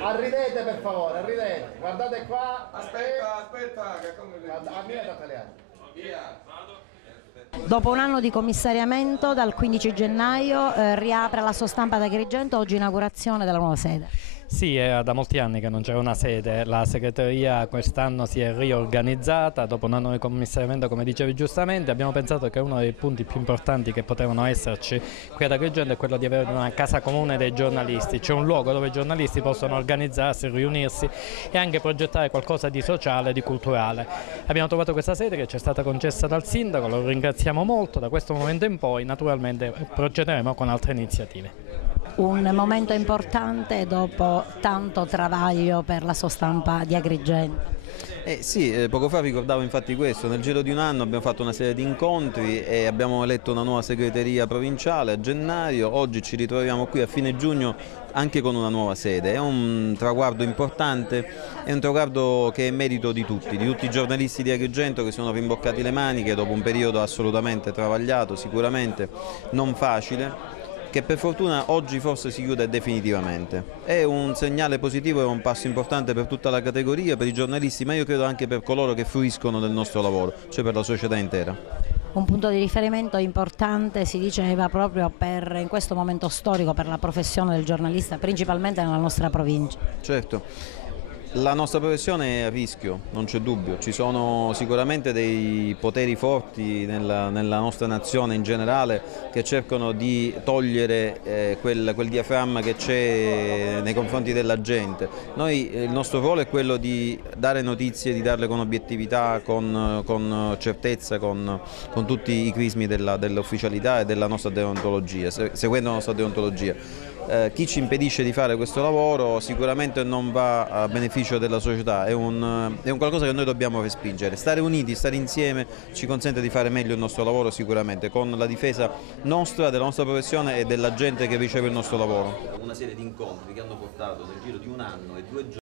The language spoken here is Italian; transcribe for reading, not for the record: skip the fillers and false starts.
Arridete per favore, arridete. Guardate qua. Aspetta, che a me da italiano. Dopo un anno di commissariamento, dal 15 gennaio riapre la Sostampa ad Agrigento, oggi inaugurazione della nuova sede. Sì, era da molti anni che non c'era una sede, la segreteria quest'anno si è riorganizzata, dopo un anno di commissariamento come dicevi giustamente, abbiamo pensato che uno dei punti più importanti che potevano esserci qui ad Agrigento è quello di avere una casa comune dei giornalisti, cioè un luogo dove i giornalisti possono organizzarsi, riunirsi e anche progettare qualcosa di sociale, di culturale. Abbiamo trovato questa sede che ci è stata concessa dal sindaco, lo ringraziamo molto, da questo momento in poi naturalmente procederemo con altre iniziative. Un momento importante dopo tanto travaglio per la Sostampa di Agrigento. Sì, poco fa ricordavo infatti questo, nel giro di un anno abbiamo fatto una serie di incontri e abbiamo eletto una nuova segreteria provinciale a gennaio, oggi ci ritroviamo qui a fine giugno anche con una nuova sede, è un traguardo importante, è un traguardo che è merito di tutti i giornalisti di Agrigento che sono rimboccati le maniche dopo un periodo assolutamente travagliato, sicuramente non facile, che per fortuna oggi forse si chiude definitivamente. È un segnale positivo e un passo importante per tutta la categoria, per i giornalisti, ma io credo anche per coloro che fruiscono del nostro lavoro, cioè per la società intera. Un punto di riferimento importante, si diceva, proprio in questo momento storico per la professione del giornalista, principalmente nella nostra provincia. Certo. La nostra professione è a rischio, non c'è dubbio, ci sono sicuramente dei poteri forti nella nostra nazione in generale che cercano di togliere quel diaframma che c'è nei confronti della gente. Il nostro ruolo è quello di dare notizie, di darle con obiettività, con certezza, con tutti i crismi dell'ufficialità e della nostra deontologia, seguendo la nostra deontologia. Chi ci impedisce di fare questo lavoro sicuramente non va a beneficio della società, è un qualcosa che noi dobbiamo respingere. Stare uniti, stare insieme ci consente di fare meglio il nostro lavoro sicuramente, con la difesa nostra, della nostra professione e della gente che riceve il nostro lavoro. Una serie di incontri che hanno portato nel giro di un anno e 2 giorni